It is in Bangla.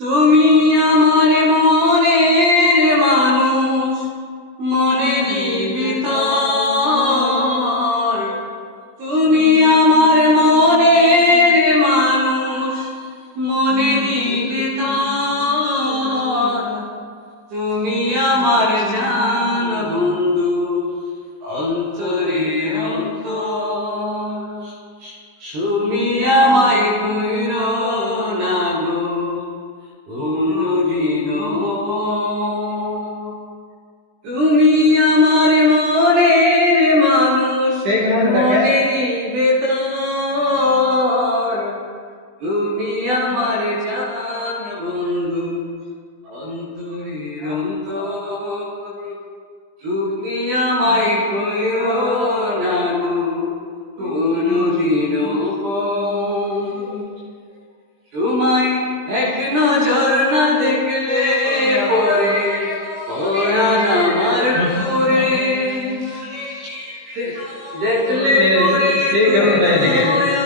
তুমি আমার মনের মানুষ মনেরই ভিতর। তুমি আমার মনের মানুষ মনেরই ভিতর। তুমি আমার জান বন্ধু অন্তরে অন্তর। তুমি আমায় சீக்கிரம்